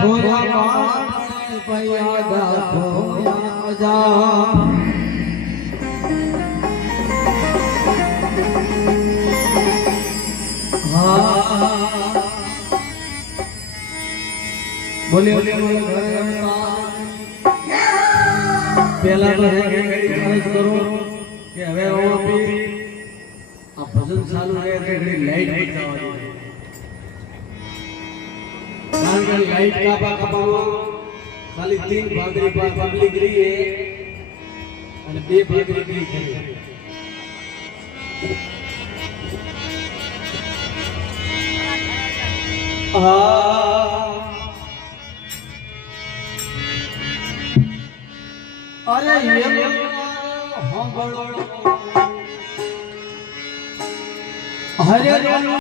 ખોયા પાણ પૈયા ખોયા જા બોલે બોલે પેલા તો એક કરો કે હવે આ ભજન ચાલુ રહે એટલે ઘડી લાઈટ જવા દે કારણ કે લાઈટ કાપવામાં ખાલી 3 ભાગરી પર પબ્લિક રહી અને 2 ભાગરી ગઈ થઈ અરે હરે